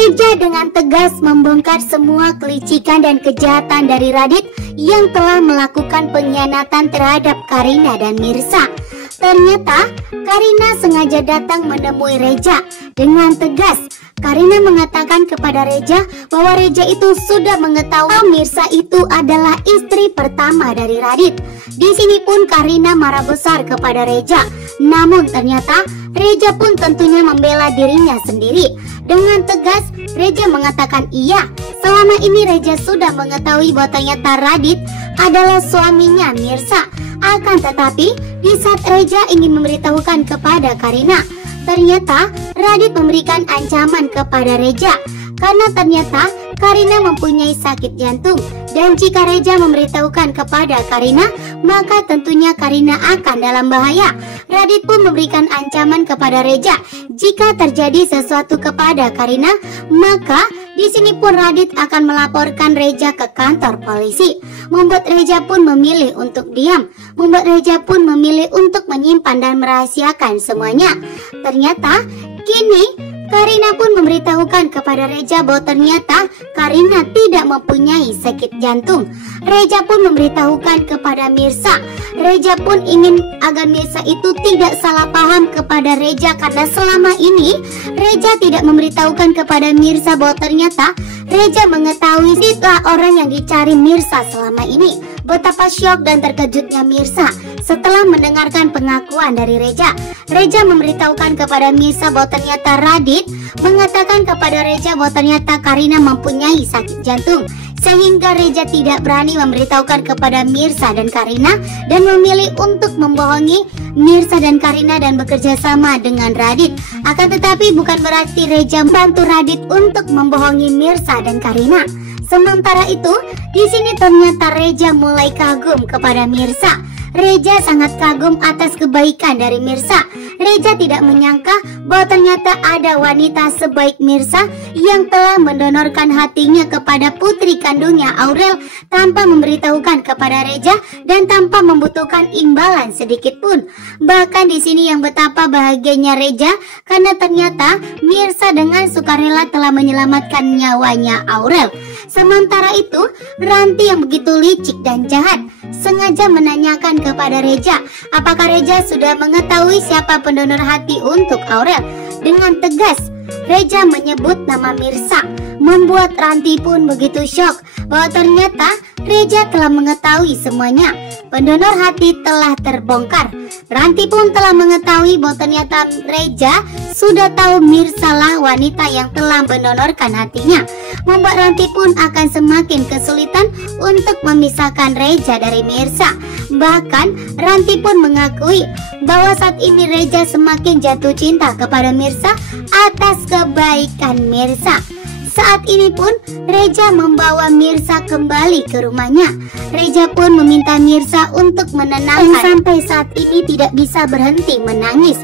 Reja dengan tegas membongkar semua kelicikan dan kejahatan dari Radit yang telah melakukan pengkhianatan terhadap Karina dan Mirsa. Ternyata Karina sengaja datang menemui Reja dengan tegas. Karina mengatakan kepada Reja bahwa Reja itu sudah mengetahui Mirsa itu adalah istri pertama dari Radit. Di sini pun Karina marah besar kepada Reja. Namun ternyata Reja pun tentunya membela dirinya sendiri. Dengan tegas Reja mengatakan iya, selama ini Reja sudah mengetahui bahwa ternyata Radit adalah suaminya Mirsa. Akan tetapi di saat Reja ingin memberitahukan kepada Karina, ternyata Radit memberikan ancaman kepada Reja karena ternyata Karina mempunyai sakit jantung. Dan jika Reja memberitahukan kepada Karina, maka tentunya Karina akan dalam bahaya. Radit pun memberikan ancaman kepada Reja. Jika terjadi sesuatu kepada Karina, maka di sini pun Radit akan melaporkan Reja ke kantor polisi. Membuat Reja pun memilih untuk diam. Membuat Reja pun memilih untuk menyimpan dan merahasiakan semuanya. Ternyata kini Karina pun memberitahukan kepada Reja bahwa ternyata Karina tidak mempunyai sakit jantung. Reja pun memberitahukan kepada Mirsa. Reja pun ingin agar Mirsa itu tidak salah paham kepada Reja karena selama ini Reja tidak memberitahukan kepada Mirsa bahwa ternyata Reja mengetahui itulah orang yang dicari Mirsa selama ini. Betapa syok dan terkejutnya Mirsa setelah mendengarkan pengakuan dari Reja. Reja memberitahukan kepada Mirsa bahwa ternyata Radit mengatakan kepada Reja bahwa ternyata Karina mempunyai sakit jantung. Sehingga Reja tidak berani memberitahukan kepada Mirsa dan Karina dan memilih untuk membohongi Mirsa dan Karina dan bekerja sama dengan Radit. Akan tetapi bukan berarti Reja membantu Radit untuk membohongi Mirsa dan Karina. Sementara itu, di sini ternyata Reja mulai kagum kepada Mirsa. Reja sangat kagum atas kebaikan dari Mirsa. Reja tidak menyangka bahwa ternyata ada wanita sebaik Mirsa yang telah mendonorkan hatinya kepada putri kandungnya Aurel tanpa memberitahukan kepada Reja dan tanpa membutuhkan imbalan sedikit pun. Bahkan di sini yang betapa bahagianya Reja karena ternyata Mirsa dengan sukarela telah menyelamatkan nyawanya Aurel. Sementara itu, Ranti yang begitu licik dan jahat sengaja menanyakan kepada Reja apakah Reja sudah mengetahui siapa pendonor hati untuk Aurel. Dengan tegas Reja menyebut nama Mirsa, membuat Ranti pun begitu syok bahwa ternyata Reja telah mengetahui semuanya. Pendonor hati telah terbongkar. Ranti pun telah mengetahui bahwa ternyata Reja sudah tahu Mirsa lah wanita yang telah mendonorkan hatinya. Membuat Ranti pun akan semakin kesulitan untuk memisahkan Reja dari Mirsa. Bahkan Ranti pun mengakui bahwa saat ini Reja semakin jatuh cinta kepada Mirsa atas kebaikan Mirsa. Saat ini pun Reja membawa Mirsa kembali ke rumahnya. Reja pun meminta Mirsa untuk menenangkan sampai saat ini tidak bisa berhenti menangis.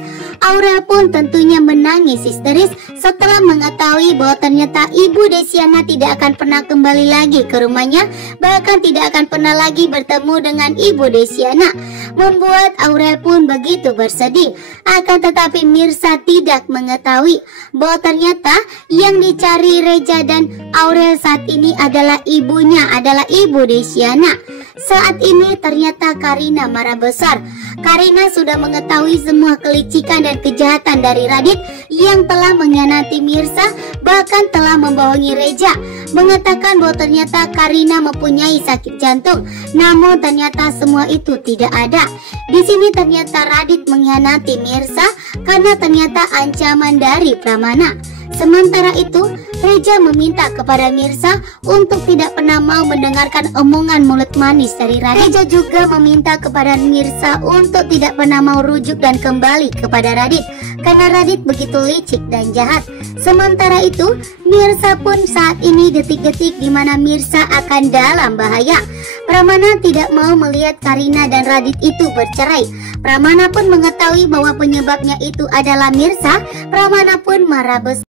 Aurel pun tentunya menangis histeris setelah mengetahui bahwa ternyata Ibu Desiana tidak akan pernah kembali lagi ke rumahnya, bahkan tidak akan pernah lagi bertemu dengan Ibu Desiana. Membuat Aurel pun begitu bersedih. Akan tetapi Mirsa tidak mengetahui bahwa ternyata yang dicari Reja dan Aurel saat ini adalah ibunya, adalah Ibu Desiana. Saat ini ternyata Karina marah besar. Karina sudah mengetahui semua kelicikan dan kejahatan dari Radit yang telah mengkhianati Mirsa, bahkan telah membohongi Reja, mengatakan bahwa ternyata Karina mempunyai sakit jantung. Namun ternyata semua itu tidak ada. Di sini ternyata Radit mengkhianati Mirsa karena ternyata ancaman dari Pramana. Sementara itu, Reja meminta kepada Mirsa untuk tidak pernah mau mendengarkan omongan mulut manis dari Radit. Reja juga meminta kepada Mirsa untuk tidak pernah mau rujuk dan kembali kepada Radit karena Radit begitu licik dan jahat. Sementara itu, Mirsa pun saat ini detik-detik di mana Mirsa akan dalam bahaya. Pramana tidak mau melihat Karina dan Radit itu bercerai. Pramana pun mengetahui bahwa penyebabnya itu adalah Mirsa. Pramana pun marah besar.